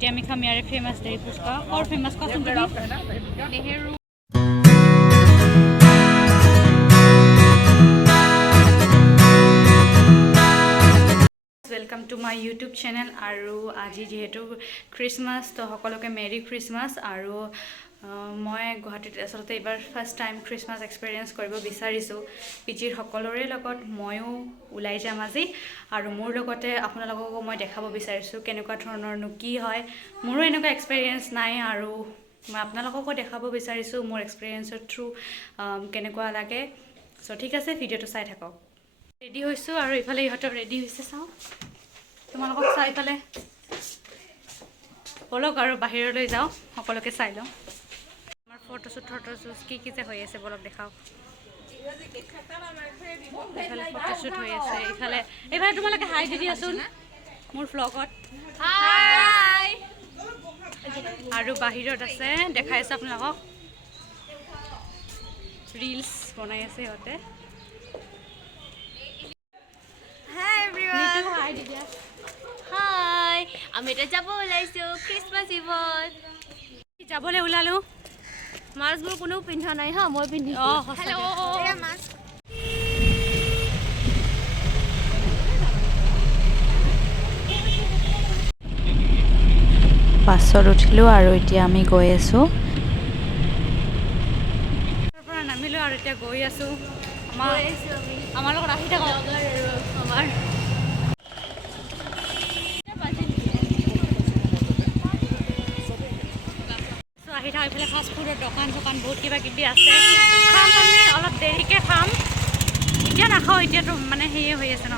এতিয়া আমি খাম ইয়াৰে ফেমাছ দহি ফুচকা और फेमस কোৱাচোন তুমি Nehru welcome to my YouTube channel और आज जेहेतु क्रिसमस तो सकलोके मेरी क्रिसमस और मैं गुवाहाटीत आसलते एबार फार्स्ट टाइम क्रिसमस एक्सपिरियेन्स करिब बिचारिछु पिजिर सकलोरे लगत मयो उलाई जाम আজি और मोर लगते आपनालोकको मैं देखाब बिचारिछु केनेকুৱা धरणरनो की হয় मोरो এনেকুৱা एक्सपिरियेन्स নাই और मैं आपनालोकको देखाब बिचारिछु मोर एक्सपिरियेन्सर थ्रू केनेকুৱা लागे सो ठीक আছে ভিডিওটো চাই থাকক रेडी होइछु और इफाले इहतर रेडी होइছে চাও তোমালোকক চাই পালে বলক আৰু বাহিৰলৈ যাও সকলোকে চাই লও আমাৰ ফটোশুট কি যে হৈ আছে বলক দেখাও ইফালে ফটোশুট হৈ আছে ইফালে তোমালোকে হাই দি দিয়াচোন মোৰ ব্লগত হাই আৰু বাহিৰত আছে দেখাই আছে আপোনালোকক ৰিলস বনাই আছে হতে Hi everyone. Hi Didia. Hi. আমি এটা যাব ওলাইছো ক্রিসমাস ইভত। যাবলে ওলালো। মাস্কবোৰ কোনো পিন্ধা নাই হা মই পিন্ধিছো। হেল্ল'। এয়া মাস্ক। বাছত উঠিলো আৰু এতিয়া আমি গৈ আছো। পৰা নামিলো আৰু এতিয়া গৈ আছো। আমাৰ লগত আহি থাকক আমাৰ আহি থাক এইফালে ফাষ্ট ফুডৰ দোকান বহুত কিবা কিবি আছে খাম আমি অলপ দেৰিকে খাম এতিয়া নাখাওঁ এতিয়াতো মানে হেয়ে হৈ আছে ন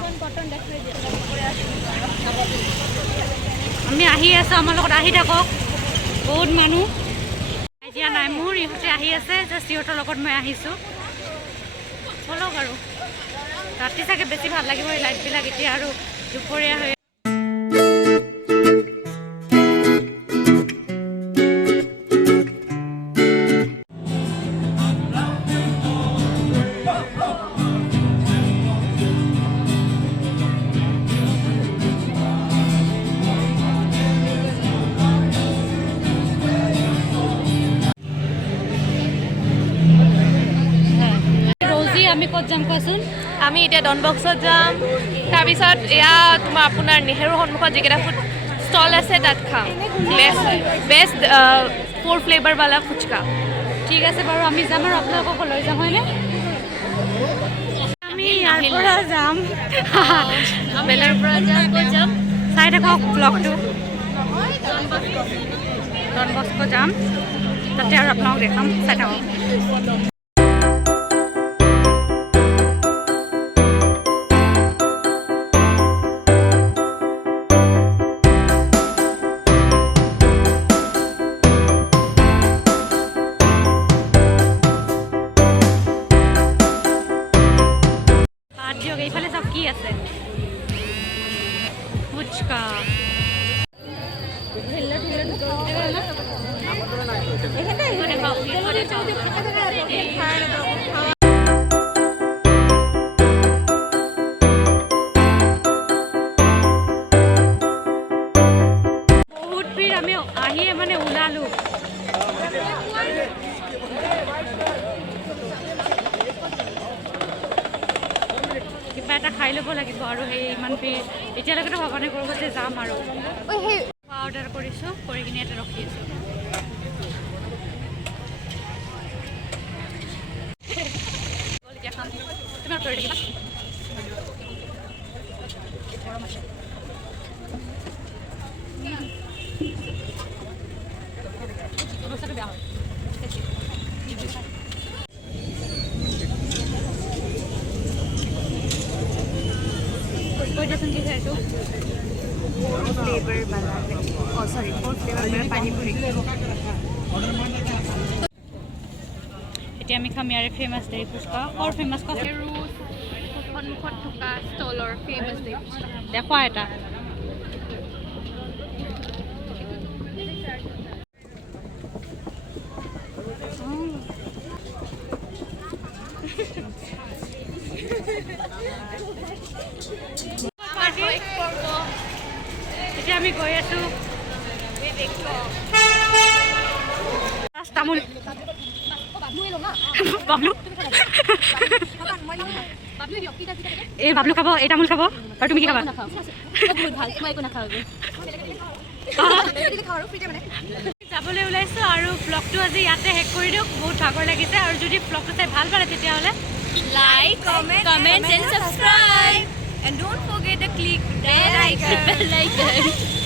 আমি আহি আছো আমাৰ লগত আহি থাকক বহুত মানুহ এতিয়া নাই মোৰ ইহঁতে আহি আছে জাষ্ট ইহঁতৰ লগত মই আহিছোঁ বলক আৰু ৰাতি চাগে বেছি ভাল লাগিব এই লাইটবিলাক এতিয়া আৰু দুপৰীয়া হৈ আমি ক'ত যাম কোৱাচোন আমি এতিয়া ডন বক্সত যাম তাৰ পিছত এয়া তোমাৰ আপোনাৰ নেহেৰু সন্মুখত যিকেইটা ফুড ষ্টল আছে তাত খাম বেষ্ট 4 ফ্লেভাৰ वाला ফুচকা ঠিক আছে বাৰু আমি যাম আৰু আপোনালোকক লৈ যাম হয়নে আমি ইয়াৰ পৰা যাম বেলেৰ পৰা যাম ক'ত যাম চাই থাকক ব্লগটো ডন বস্কো যাম তাতে আৰু আপোনালোকক দেখাম চাই থাকক এইফালে সব কি আছে ফুচকা বহুত ভিড় আমি আহিয়ে মানে ওলালো কিবা এটা খাই ল'ব লাগিব আৰু সেই ইমান ভিৰ এতিয়ালৈকেতো ভবা নাই ক'ৰবাতে যাম আৰু অৰ্ডাৰ কৰিছোঁ কৰি কিনে ইয়াতে ৰখি আছোঁ অৱস্থাটো বেয়া হয় ফ্লেভাৰ वाला सॉरी 4 ফ্লেভাৰ वाला পানী পুৰি এতিয়া আমি খাম ইয়াৰে ফেমাছ দহি ফুচকা और फेमस কোৱাচোন সন্মুখত থকা ষ্টলৰ ফেমাছ দহি ফুচকা দেখুৱা এটা এতিয়া আমি গৈ আছো তামোল বাবলু এই বাবলু খাব এই তামোল খাব আৰু তুমি কি খাবা যাবলৈ ওলাইছোঁ আৰু ব্লগটো আজি ইয়াতে শেষ কৰি দিওঁ বহুত ভাগৰ লাগিছে আৰু যদি ব্লগটো চাই ভাল পালে তেতিয়াহ'লে Like, comment and subscribe. And don't forget to click the bell icon.